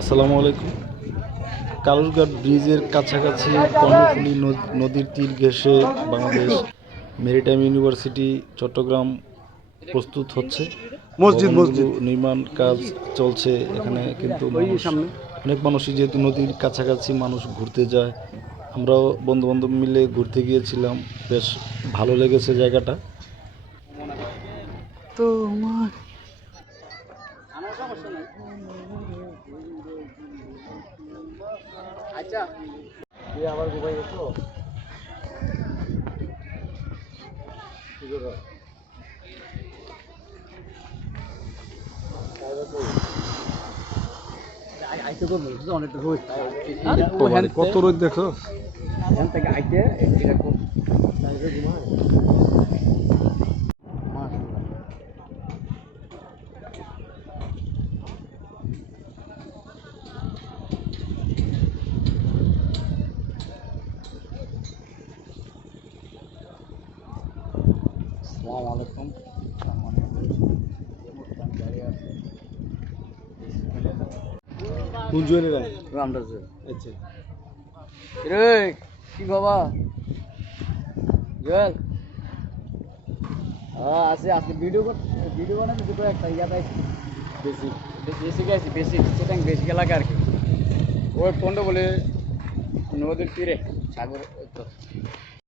আসসালামু আলাইকুম। কালুরঘাট ব্রিজের কাছাকাছি কর্ণফুলী নদীর তীর ঘেঁষে বাংলাদেশ মেরিটাইম ইউনিভার্সিটি চট্টগ্রাম প্রস্তুত হচ্ছে। মসজিদ ভবনগুলো মসজিদ নির্মাণ কাজ চলছে। এখানে কিন্তু অনেক মানুষই যেহেতু নদীর কাছাকাছি মানুষ ঘুরতে যায়, আমরাও বন্ধুবান্ধব মিলে ঘুরতে গিয়েছিলাম। বেশ ভালো লেগেছে জায়গাটা। তোমার আচ্ছা তুই আবার ঘুমাই গেছো আইতে করবো অনেকটা রোদ কত রোদ দেখো। এখান থেকে আইতে এরকম ঘুমায় আসসালামু আলাইকুম। কোন জুয়েলেরা? আচ্ছা রে কি বাবা জুয়েল আছে আজকে ভিডিও বানাতে দুটো একটা ইয়াতে বেসিক বেসিক আছে বেসিক সেটা বেসিক এলাকা আর কি ওই কোনটা বলে নদীর তীরে সাগর তো